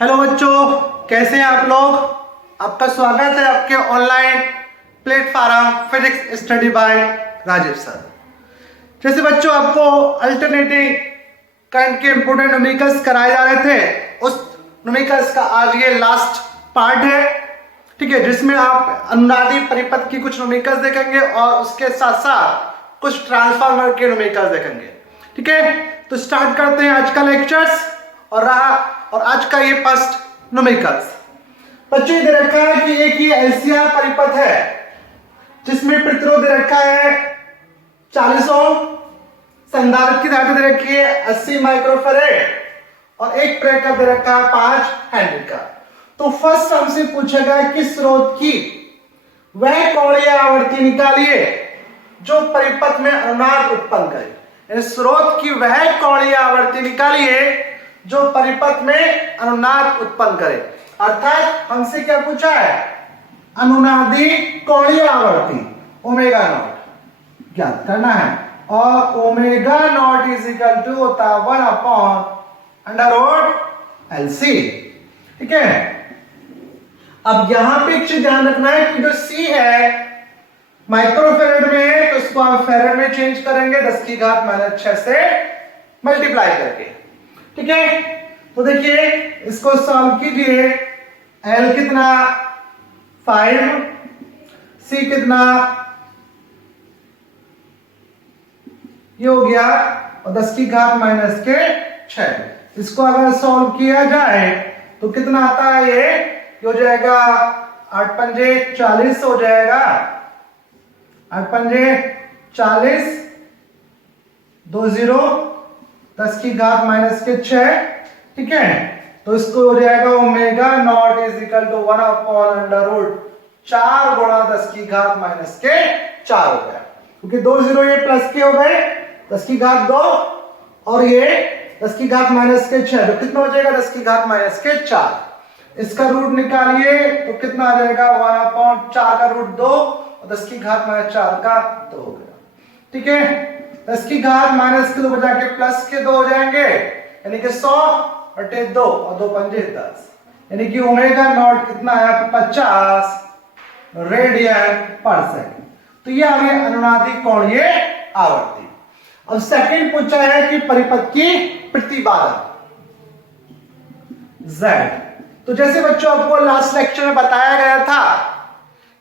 Hello बच्चों, कैसे हैं आप लोग। आपका स्वागत है आपके online platform physics study by Rajeev sir. जैसे बच्चों आपको अल्टरनेटिंग करंट के इंपोर्टेंट न्यूमेरिकल्स कराए जा रहे थे, उस न्यूमेरिकल्स का आज ये लास्ट पार्ट है, ठीक है, जिसमें आप अनुनादी परिपथ की कुछ न्यूमेरिकल्स देखेंगे और उसके साथ साथ कुछ ट्रांसफार्मर के न्यूमेरिकल्स देखेंगे। ठीक है, तो स्टार्ट करते हैं आज का लेक्चर्स और आज का ये फर्स्ट न्यूमेरिकल्स। बच्चों ये दे रखा है कि एक ये एलसीआर परिपथ है जिसमें प्रतिरोध दे रखा है 40 ओम, संधारित्र की धारिता दे रखी है 80 माइक्रोफैराड और एक प्रेरक दे रखा है 5 हेनरी का। तो फर्स्ट हमसे पूछेगा कि स्रोत की वह कोणीय आवृत्ति निकालिए जो परिपथ में अनुनाद उत्पन्न करे। स्रोत की वह कोणीय आवृत्ति निकालिए जो परिपथ में अनुनाद उत्पन्न करे। अर्थात हमसे क्या पूछा है, अनुनादी कोणीय आवृत्ति ओमेगा नॉट ज्ञात करना है और omega naught is equal to होता है 1/√LC। ठीक है, अब यहां पे एक चीज ध्यान रखना है कि जो C है माइक्रोफैराड में है तो इसको आप फैराड में चेंज करेंगे 10⁻⁻⁶ से मल्टीप्लाई करके। ठीक है, तो देखिए इसको सॉल्व कीजिए। L कितना 5, C कितना ये हो गया और 10⁻⁶। इसको अगर सॉल्व किया जाए तो कितना आता है, ये हो जाएगा 8 पंजे 40 हो जाएगा, 8 पंजे 40, 2 0 10⁻⁻⁶। ठीक है, तो इसको हो जाएगा omega naught is equal to 1/√4 गुणा 10⁻⁻⁴ हो गया, क्योंकि 2 0 ये प्लस के हो गए 10⁻2 और ये 10⁻⁶ तो कितना हो जाएगा 10⁻⁴। इसका रूट निकालिए तो कितना आ जाएगा 1/4 का रूट 2 और 10⁻⁴ का 2 हो गया। ठीक है, 10⁻के 2 बजा के प्लस के 2 हो जाएंगे, यानी कि 100/2 और 2 पंजे 10, यानी कि ओमेगा नॉट कितना है 50 रेडियन पर सेकंड। तो ये आ गई अनुनादी कोणीय आवृत्ति। अब सेकंड पूछा है कि परिपथ की प्रतिबाधा Z। तो जैसे बच्चों आपको लास्ट लेक्चर में बताया गया था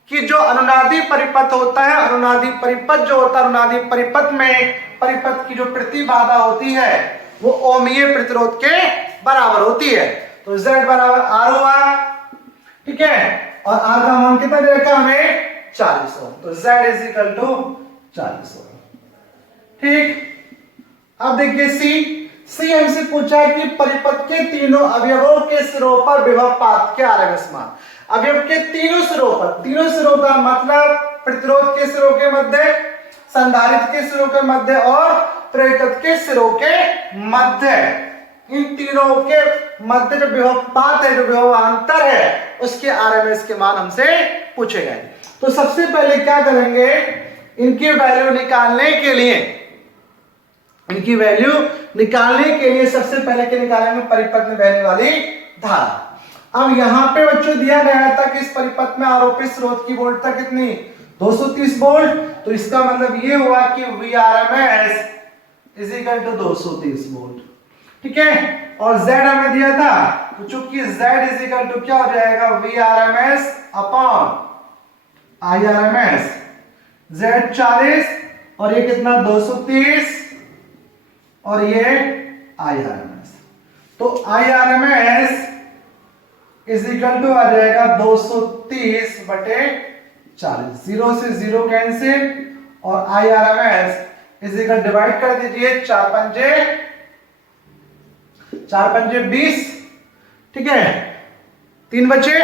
कि जो अनुनादी परिपथ होता है, अनुनादी परिपथ जो होता है, अनुनादी परिपथ में परिपथ की जो प्रतिबाधा होती है वो ओमीय प्रतिरोध के बराबर होती है। तो Z बराबर R हुआ। ठीक है, और R का मान कितना दे रखा हमें 40 ओम, तो Z इज इक्वल टू 40 ओम। ठीक, अब देखिए C हमसे पूछा है कि परिपथ के तीनों अवयवों के सिरों पर विभव पात के आरएमएस मान। अवयव के तीनों सिरों पर, तीनों सिरों का मतलब प्रतिरोध के सिरों के मध्य, संधारित्र के सिरों के मध्य और प्रेरक के सिरों के मध्य, इन तीनों के मध्य जो विभव पात है, जो विभवांतर है, उसके आरएमएस के मान हमसे पूछे गए। तो सबसे पहले क्या करेंगे, इनकी वैल्यू निकालने के लिए, इनकी वैल्यू निकालने के लिए सबसे पहले क्या निकालेंगे, परिपथ में बहने वाली धारा। अब यहां पे बच्चों दिया गया था कि इस परिपथ में आरोपित स्रोत की वोल्टता कितनी 230 वोल्ट, तो इसका मतलब ये हुआ कि Vrms is equal to 230 volt. ठीक है, और Z हमें दिया था, तो चूंकि Z इज इक्वल टू क्या हो जाएगा Vrms अपॉन Irms, Z 40 और ये कितना 230 और ये Irms, तो Irms इज इक्वल टू आ जाएगा 230/40, 0 से 0 कैंसिल और Irms इज इक्वल डिवाइड कर दीजिए 4 पंजे 20। ठीक है, 3 बचे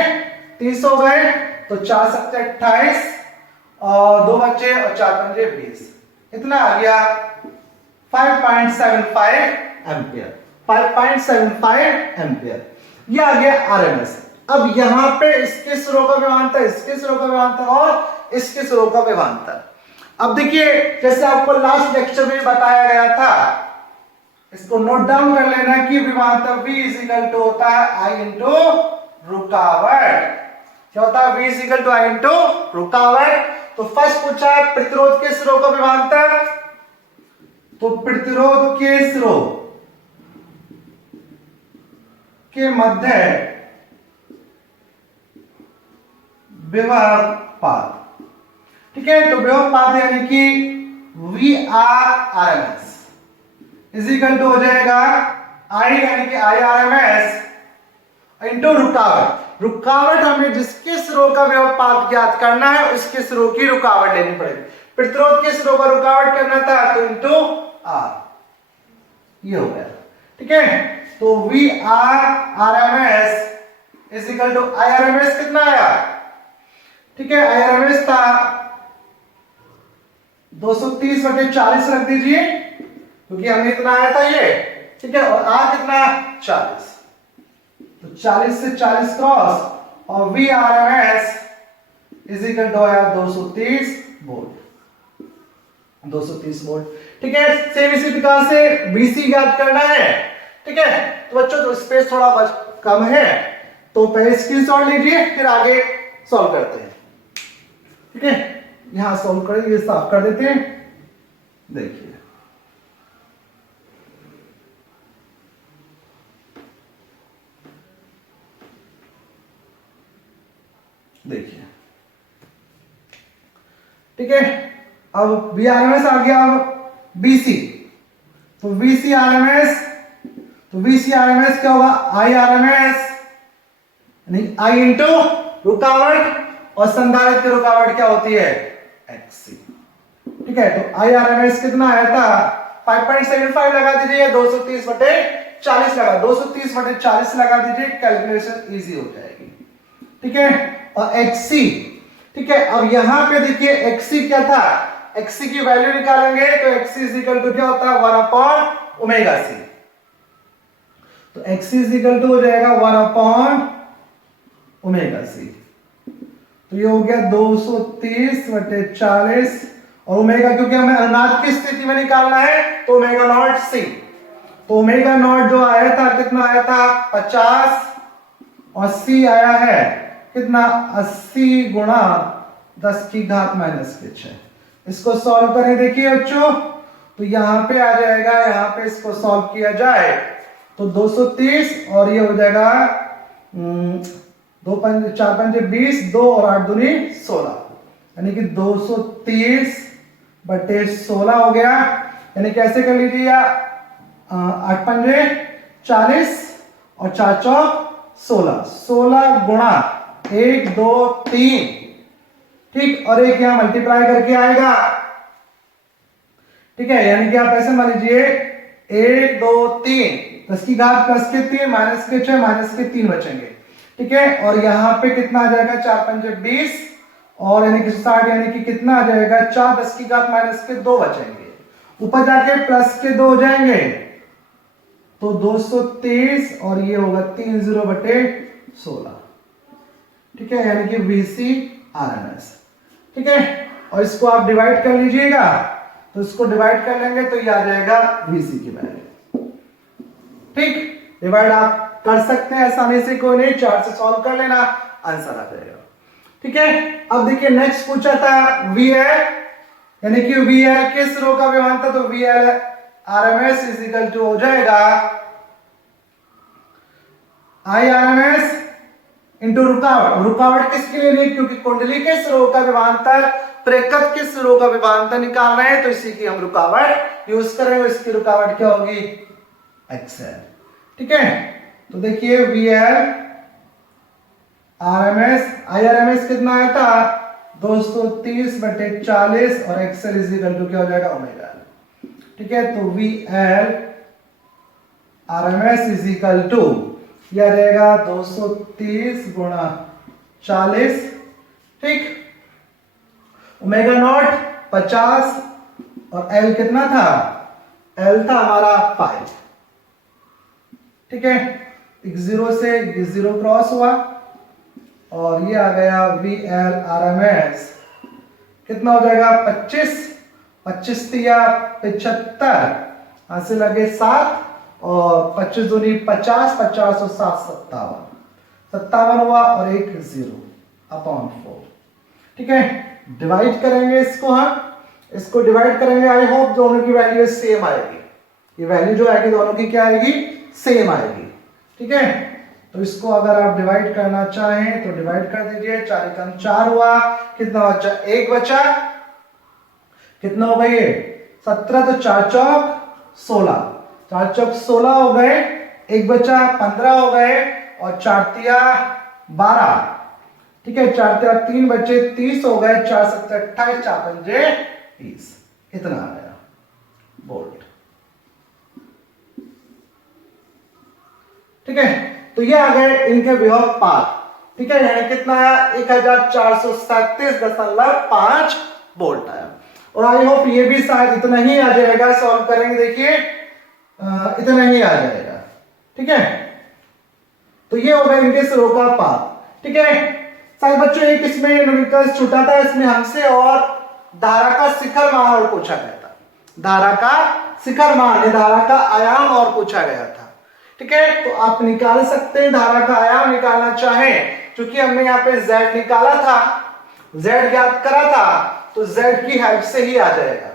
30 हो गए, तो 4 7 28 और 2 बचे और 4 पंजे 20, इतना आ गया 5.75 एम्पियर, 5.75 एम्पियर। ये आ गया आरएमएस। अब यहां पे इसके सिरों का विभवांतर, इसके सिरों का विभवांतर और इसके सिरों का विभवांतर। अब देखिए जैसे आपको लास्ट लेक्चर में बताया गया था, इसको नोट डाउन कर लेना कि विभवांतर V इज इक्वल टू होता है I इंटू रुकावट। क्या होता है? V is equal to I into रुकावट। तो फर्स्ट पूछा है प्रतिरोध के सिरों का विभवांतर, तो प्रतिरोध के सिरों के मध्य विभव पात। ठीक है, तो विभव पात यानी कि VRRMS इज इक्वल टू हो जाएगा I यानी कि IRMS इंटू रुकावट। रुकावट हमें जिसके सिरों का विभव पात ज्ञात करना है उसके सिरों की रुकावट लेनी पड़ेगी। प्रतिरोध के सिरों का रुकावट करना था तो इंटू R, ये हो गया। ठीक है, तो VRRMS is equal to IRMS कितना आया? ठीक है, IRMS था 230/40 रख दीजिए क्योंकि हमने इतना आया था ये। ठीक है, और R कितना? 40। तो 40 से 40 क्रॉस और VRMS इज इक्वल टू आया 230 वोल्ट। 230 वोल्ट। ठीक है, सेम इसी प्रकार से BC ज्ञात करना है। ठीक है, तो बच्चों तो स्पेस थोड़ा कम है तो पहले स्क्रीनशॉट लीजिए फिर आगे सॉल्व करते हैं। ठीक है, यहां सॉल्व करें, ये साफ कर देते हैं। देखिए देखिए, ठीक है, अब VRMS आ गया। अब BC, तो VCRMS, तो VCRMS क्या होगा? IRMS यानी I इंटू रुकावट, और संधारित्र की रुकावट क्या होती है? XC। ठीक है, तो IRMS कितना आया था? 5.75 लगा दीजिए, 230/40 लगा, 230/40 लगा दीजिए, कैलकुलेशन इजी हो जाएगी। ठीक है, और XC, ठीक है, और यहां पे देखिए XC क्या था? XC की वैल्यू निकालेंगे तो XC इज इक्वल टू क्या होता है? 1/ωc। तो XC इज इक्वल टू हो जाएगा 1/ωc। तो ये हो गया 230/40, और ओमेगा क्योंकि हमें अनुनाद की स्थिति में निकालना है तो ओमेगा नॉट C। तो ओमेगा नॉट जो आया था कितना आया था? 50, और C आया है कितना? 80 गुणा 10⁻⁻6। इसको सॉल्व करें देखिए बच्चों, तो यहां पे आ जाएगा, यहां पे इसको सॉल्व किया जाए तो 230 और ये हो जाएगा 2 5 4 5 20, 2 और 8 दूनी 16, यानी कि 230/16 हो गया। यानी कैसे कर लीजिए? 8 5 40 और 4 चौक 16, 16 गुणा 1 2 3। ठीक, और एक यहां मल्टीप्लाई करके आएगा। ठीक है, यानी कि आप ऐसे मान लीजिए 1 2 3, 10 की घात +3 -6 -3 बचेंगे। ठीक है, और यहां पे कितना आ जाएगा? 4 5 20, और यानी कि 60, यानी कि कितना आ जाएगा? 4 10 की घात -2 बचेंगे। ऊपर जाके +2 हो जाएंगे तो 230, और ये होगा 30/16। ठीक है, यानी कि VCRMS। ठीक है, और इसको आप डिवाइड कर लीजिएगा, तो इसको डिवाइड कर लेंगे तो ये आ जाएगा VC की वैल्यू। ठीक, डिवाइड आप कर सकते हैं आसानी से, कोई नहीं, 4 से सॉल्व कर लेना, आंसर आ जाएगा। ठीक है, अब देखिए नेक्स्ट पूछा था VL, यानी कि VL के सिरों का विभवांतर, तो VLRMS इज इक्वल टू हो जाएगा IRMS इंटू रुकावट। रुकावट किसके लिए नहीं? क्योंकि कुंडली के सिरों का विभवांतर प्रेरक के सिरों का विभवांतर निकाल रहे हैं, तो इसी की हम रुकावट यूज करेंगे। इसकी रुकावट क्या होगी? XL। ठीक है, तो देखिए VLRMS, IRMS कितना आया था? 230/40, और XL इज इक्वल टू क्या हो जाएगा? ओमेगा। ठीक है, तो VLRMS इज इक्वल टू यह रहेगा 230 गुणा 40। ठीक, ओमेगा नॉट 50, और L कितना था? L था हमारा 5। ठीक है, 0 से 0 क्रॉस हुआ, और ये आ गया VLRMS कितना हो जाएगा? 25 25 या 75, यहां से लगे 7, और 25 दूनी 50, 50 और 7 57, 57 हुआ और एक 0 अपॉन 4। ठीक है, डिवाइड करेंगे इसको, हम इसको डिवाइड करेंगे। आई होप दोनों की वैल्यू सेम आएगी, ये वैल्यू जो आएगी दोनों की क्या आएगी, सेम आएगी। ठीक है, तो इसको अगर आप डिवाइड करना चाहें तो डिवाइड कर दीजिए। 4 एकम 4 हुआ, कितना बचा, 1 बचा, कितना हो गए 17, तो 4 चौक 16, 4 चौक 16 हो गए, 1 बचा 15 हो गए और 4 तिया 12। ठीक है, 4 तिया 3 बचे 30 हो गए, 4 7 28, 4 पंजे 30, इतना आ गया वोल्ट। ठीक है, तो ये आ गए इनके विभव पाठ। ठीक है, यानी कितना आया, 1437.5 वोल्ट आया। और आई होप ये भी शायद इतना ही आ जाएगा, सॉल्व करेंगे देखिए इतना ही आ जाएगा। ठीक है, तो ये होगा इनके स्रो का पाथ। ठीक है, शायद बच्चों एक इसमें न्यूमेरिकल्स छूटा था, इसमें हमसे और धारा का शिखर मान और पूछा गया था, धारा का शिखर मान, धारा का आयाम और पूछा गया था। ठीक है, तो आप निकाल सकते हैं, धारा का आयाम निकालना चाहें, क्योंकि हमने यहाँ पे z निकाला था, z ज्ञात करा था, तो z की हेल्प से ही आ जाएगा।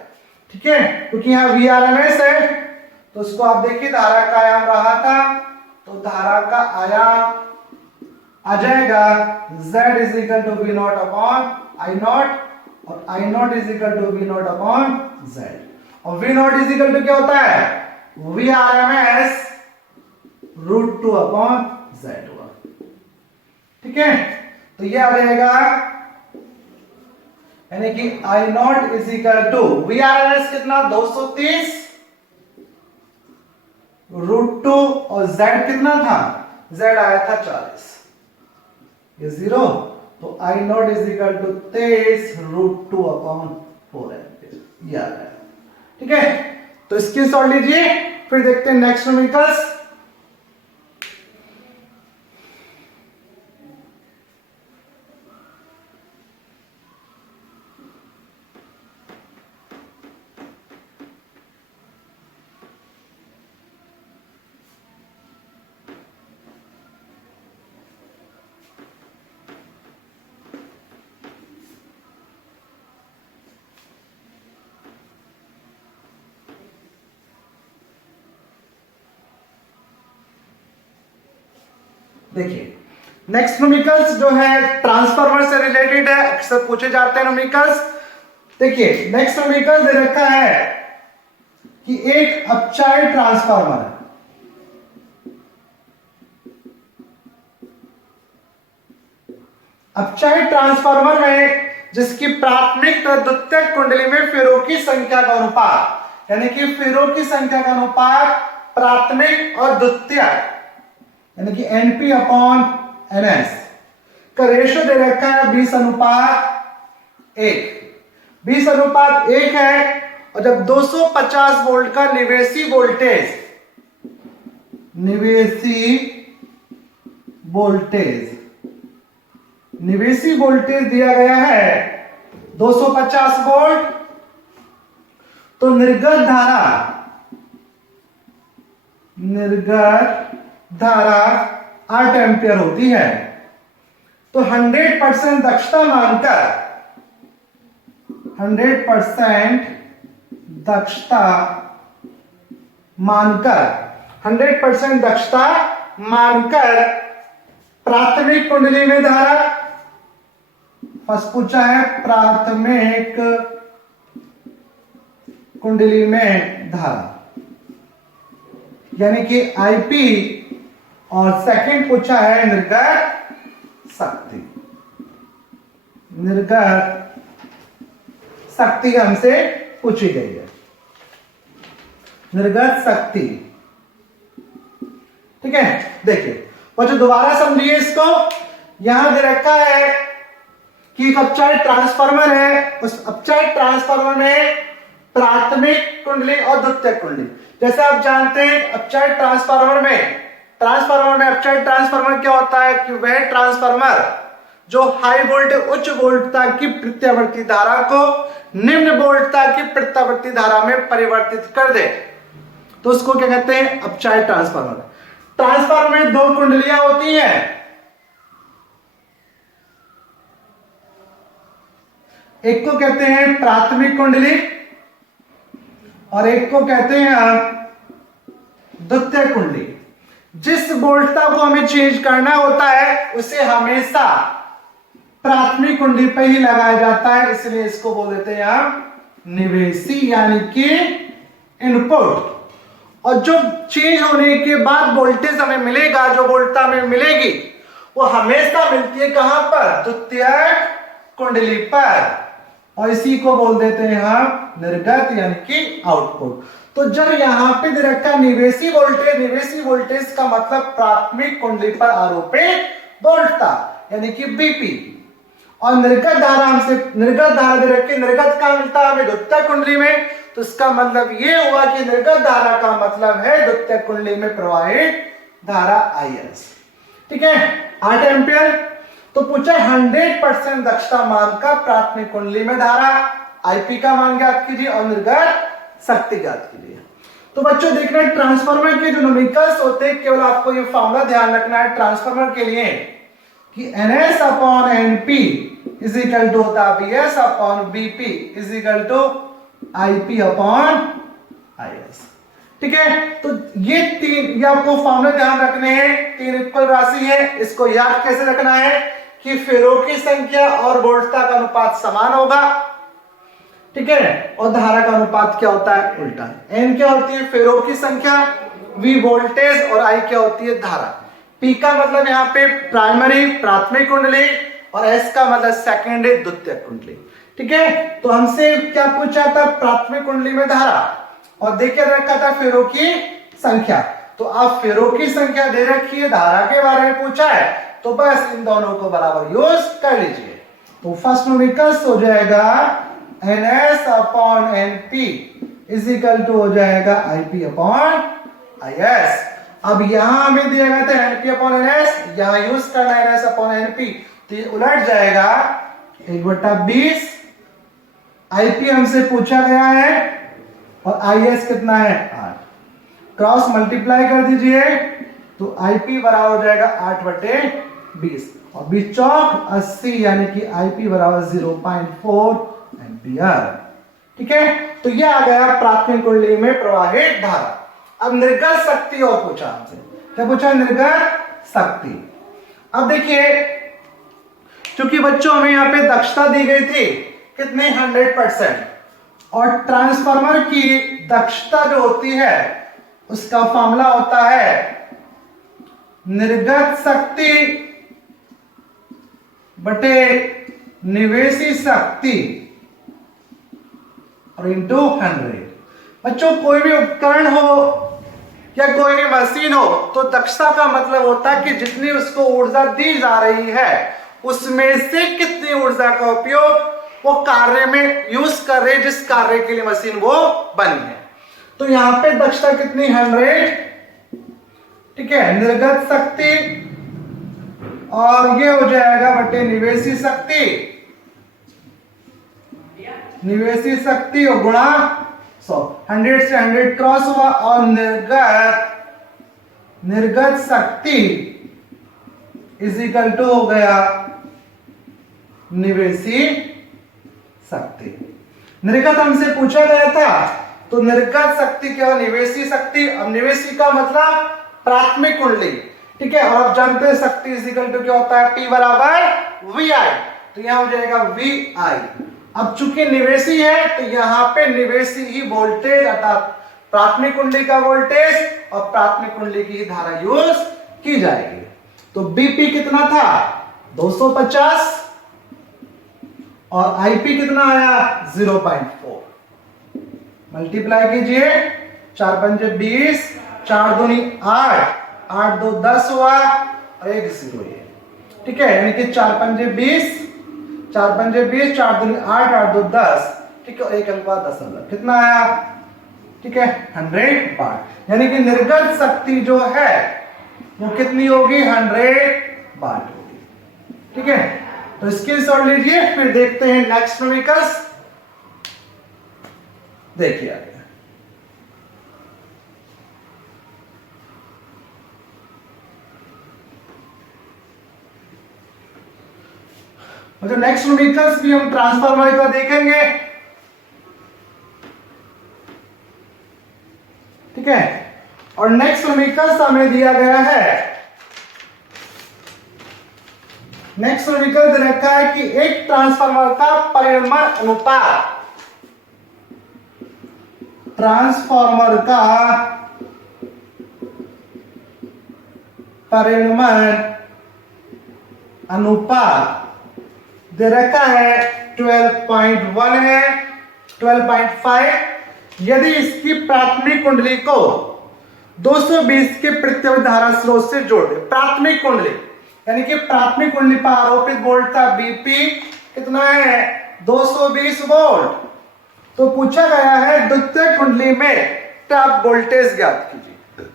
ठीक है, क्योंकि यहाँ Vrms है, तो उसको आप देखिए धारा का आयाम रहा था, तो धारा का आयाम आ जाएगा z is equal to v not upon I not, और I not is equal to v not upon z, और v not is equal to क्या होता है, Vrms √2 अपॉन z हुआ। ठीक है, तो ये आ जाएगा, यानी कि I not is equal to Vrms कितना 230 √2 और z कितना था, z आया था 40, ये 0, तो I not is equal to 23 √2 upon 4 ampere, ये आ गया। ठीक है, तो इसकी सॉल्व लीजिए, फिर देखते हैं नेक्स्ट न्यूमेरिकल्स। देखिए नेक्स्ट न्यूमेरिकल्स जो है ट्रांसफार्मर से रिलेटेड है, अक्सर पूछे जाते हैं न्यूमेरिकल्स। देखिए नेक्स्ट न्यूमेरिकल दे रखा है कि एक अपचायी ट्रांसफार्मर है, अपचायी ट्रांसफार्मर में जिसकी प्राथमिक तथा द्वितीयक कुंडली में फेरों की संख्या का अनुपात, यानी कि फेरों की संख्या का अनुपात प्राथमिक और द्वितीयक यानी कि Np अपॉन Ns का रेशो दे रखा है 20:1, 20:1 है। और जब 250 वोल्ट का निवेशी वोल्टेज दिया गया है 250 वोल्ट, तो निर्गत धारा 8 एम्पियर होती है। तो 100% दक्षता मानकर 100% दक्षता मानकर प्राथमिक कुंडली में धारा, फर्स्ट पूछा है प्राथमिक कुंडली में धारा यानी कि आईपी, और सेकंड पूछा है निर्गत शक्ति हमसे पूछी गई है, निर्गत शक्ति। ठीक है, देखिए बच्चों दोबारा समझिए इसको। यहां दे रखा है कि एक अपचायी ट्रांसफार्मर है, उस अपचायी ट्रांसफार्मर में प्राथमिक कुंडली और द्वितीयक कुंडली, जैसे आप जानते हैं अपचायी ट्रांसफार्मर में अपचायी ट्रांसफार्मर क्या होता है कि वह ट्रांसफार्मर जो हाई वोल्टेज उच्च वोल्टता की प्रत्यावर्ती धारा को निम्न वोल्टता की प्रत्यावर्ती धारा में परिवर्तित कर दे, तो उसको क्या कहते हैं, अपचायक ट्रांसफार्मर। ट्रांसफार्मर में दो कुंडलियां होती हैं, एक को कहते हैं प्राथमिक कुंडली और एक को कहते हैं द्वितीय कुंडली। जिस वोल्टता को हमें चेंज करना होता है उसे हमेशा प्राथमिक कुंडली पे ही लगाया जाता है, इसलिए इसको बोल देते हैं हम निवेशी यानी कि इनपुट। और जो चेंज होने के बाद वोल्टेज हमें मिलेगा, जो वोल्टता हमें मिलेगी वो हमेशा मिलती है कहां पर, द्वितीय कुंडली पर, और इसी को बोल देते हैं हम निर्गत यानी कि आउटपुट। तो जब यहां पे दे रखा निवेशी वोल्टेज, निवेशी वोल्टेज का मतलब प्राथमिक कुंडली पर आरोपित वोल्टता यानी कि बीपी, और निर्गत धारा हमसे निर्गत धारा दे रखी, निर्गत कहां मिलता है हमें, द्वितीय कुंडली में। तो इसका मतलब ये हुआ कि निर्गत धारा का मतलब है द्वितीय कुंडली में प्रवाहित धारा IS। ठीक है, 8 एम्पियर। तो पूछा 100% दक्षता मान का प्राथमिक कुंडली में धारा IP का मान ज्ञात कीजिए और निर्गत शक्ति ज्ञात कीजिए। तो बच्चों देखना ट्रांसफार्मर के जो न्यूमेरिकल्स होते हैं, केवल आपको ये फॉर्मूला ध्यान रखना है ट्रांसफार्मर के लिए कि NS upon NP is equal to होता है BS upon BP is equal to IP upon IS। ठीक है, तो ये तीन, ये आपको फॉर्मूले ध्यान रखने हैं, तीन इक्वल राशि है। इसको याद कैसे रखना है कि फेरों की संख्या और वोल्टता का अनुपात समान होगा। ठीक है, और धारा का अनुपात क्या होता है, उल्टा। N क्या होती है, फेरों की संख्या, V वोल्टेज और I क्या होती है, धारा। P का मतलब यहाँ पे प्राइमरी प्राथमिक कुंडली और S का मतलब सेकेंडरी द्वितीय कुंडली। ठीक है, तो हमसे क्या पूछा था, प्राथमिक कुंडली में धारा और देखिए रखा था फेरों की संख्या। तो आप फेरों की संख्या दे रखी है, धारा के बारे में पूछा है, तो बस इन दोनों को बराबर यूज कर लीजिए। तो फर्स्ट न्यूमेरिकल हो जाएगा NS upon NP is equal to हो जाएगा IP अपॉन IS। अब यहां हमें दिया गया था NP अपॉन NS, यहां यूज करना है NS अपॉन NP, तो ये उलट जाएगा 1/20। IP हमसे पूछा गया है और IS कितना है, 8। क्रॉस मल्टीप्लाई कर दीजिए तो IP बराबर हो जाएगा 8/20 और 20 चौक 80 यानी कि IP बराबर 0.4 एम्पियर। ठीक है, तो ये आ गया प्राथमिक कुंडली में प्रवाहित धारा। अब निर्गत शक्ति और पूछा हमसे, क्या पूछा, निर्गत शक्ति। अब देखिए, क्योंकि बच्चों हमें यहाँ पे दक्षता दी गई थी कितनी, 100%, और ट्रांसफार्मर की दक्षता जो होती है उसका फॉर्मूला होता है निर्गत शक्ति बटे निवेशी शक्ति और इंटू 100। बच्चों कोई भी उपकरण हो या कोई भी मशीन हो तो दक्षता का मतलब होता है कि जितनी उसको ऊर्जा दी जा रही है उसमें से कितनी ऊर्जा का उपयोग वो कार्य में यूज कर रहे, जिस कार्य के लिए मशीन वो बनी है। तो यहां पे दक्षता कितनी, 100। ठीक है, निर्गत शक्ति और ये हो जाएगा बटे निवेशी शक्ति, निवेशी शक्ति और गुणा 100। 100 से 100 क्रॉस हुआ और निर्गत शक्ति इज इक्वल टू हो गया निवेशी शक्ति। निर्गत हमसे पूछा गया था, तो निर्गत शक्ति क्या, निवेशी शक्ति। अब निवेशी का मतलब प्राथमिक कुंडली। ठीक है, और आप जानते हैं शक्ति इज इक्वल टू क्या होता है, P बराबर VI, तो यहां हो जाएगा VI। अब चूंकि निवेशी है तो यहां पे निवेशी ही वोल्टेज अर्थात प्राथमिक कुंडली का वोल्टेज और प्राथमिक कुंडली की धारा यूज की जाएगी। तो BP कितना था, 250 और IP कितना आया, 0.4। मल्टीप्लाई कीजिए, 4 पंजे 20, 4 दूनी 8, 8 2 10 हुआ और 1 0 ये। ठीक है, यानी कि 4 पंजे 20, 4 पंजे 20, 4 दूनी 8, 8 2 10। ठीक है, और 1 अंक 10 कितना आया, ठीक है 100 वाट। यानी कि निर्गत शक्ति जो है वो कितनी होगी, 100 वाट होगी। ठीक है, तो स्क्रीनशॉट लीजिए, फिर देखते हैं नेक्स्ट न्यूमेरिकल्स। देखिए आगे और जो नेक्स्ट न्यूमेरिकल्स भी हम ट्रांसफार्मर का देखेंगे, ठीक है। और नेक्स्ट न्यूमेरिकल्स हमें दिया गया है, नेक्स्ट न्यूमेरिकल दे रखा है कि एक ट्रांसफार्मर का परिमाण अनुपात, ट्रांसफार्मर का परिमाण अनुपात दे रखा है 12.1 है, 12.5। यदि इसकी प्राथमिक कुंडली को 220 के प्रत्यक्ष धारा स्रोत से जोड़ दे, प्राथमिक कुंडली यानी कि प्राथमिक कुंडली पर आरोपित वोल्ट था बीपी कितना है 220 वोल्ट। तो पूछा गया है द्वितीय कुंडली में प्राप्त वोल्टेज ज्ञात कीजिए,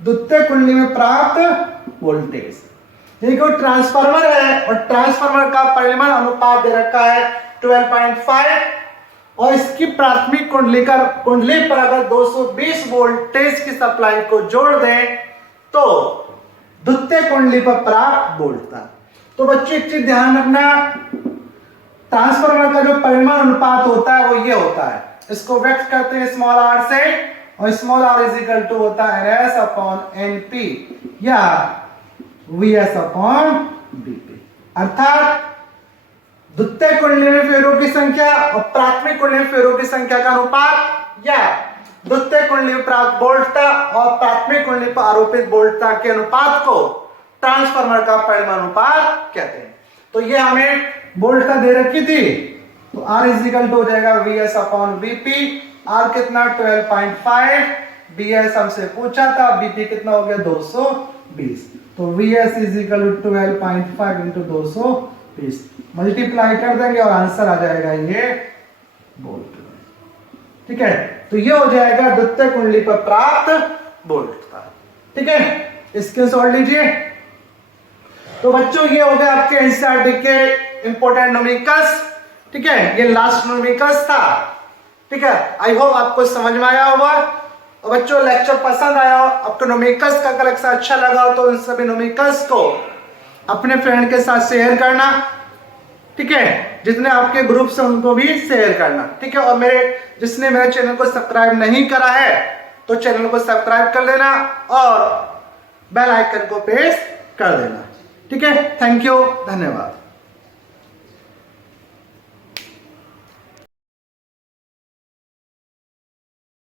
द्वितीय कुंडली में प्राप्त वोल्टेज। ये कोई ट्रांसफार्मर है और ट्रांसफार्मर का परिमाण अनुपात दे रखा है 12.5 और इसकी प्राथमिक कुंडली पर अगर 220 वोल्टेज की सप्लाई को जोड़ दें तो द्वितीय कुंडली पर प्राप्त वोल्ट था। तो बच्चों एक चीज ध्यान रखना, ट्रांसफार्मर का जो परिमाण अनुपात होता है वो ये होता है, इसको व्यक्त करते हैं स्मॉल आर से, और small R is equal to होता है एस अपॉन एनपी या वीएस अपॉन बीपी। अर्थात द्वितीय कुंडली में फेरों की संख्या और प्राथमिक कुंडली में फेरों की संख्या का अनुपात या द्वितीय कुंडली में प्राप्त वोल्टता और प्राथमिक कुंडली पर आरोपित वोल्टता के अनुपात को ट्रांसफार्मर का परिमाण अनुपात कहते हैं। तो ये हमें वोल्टता दे रखी थी, तो R इज इक्वल टू हो जाएगा VS अपॉन VP। R कितना 12.5, BS हमसे पूछा था, BP कितना हो गया 220, तो VS is equal to 12.5 into 220 multiply कर देंगे और आंसर आ जाएगा ये वोल्ट। ठीक है, तो ये हो जाएगा द्वितीय कुंडली पर प्राप्त वोल्टता। ठीक है, इसके सॉल्व लीजिए। तो बच्चों ये हो गया आपके एनसीईआरटी के इंपॉर्टेंट न्यूमेरिकल्स। ठीक है, ये लास्ट न्यूमेरिकल्स था। ठीक है, आई होप आपको समझ में आया होगा। और बच्चों लेक्चर पसंद आया हो, आपको न्यूमेरिकल्स का कलेक्शन अच्छा लगा हो तो इन सभी न्यूमेरिकल्स को अपने फ्रेंड के साथ शेयर करना। ठीक है, जितने आपके ग्रुप से उनको भी शेयर करना। ठीक है, और जिसने मेरे चैनल को सब्सक्राइब नहीं करा है तो चैनल को सब्सक्राइब कर देना और बेल आइकन को प्रेस कर देना। ठीक है, थैंक यू, धन्यवाद।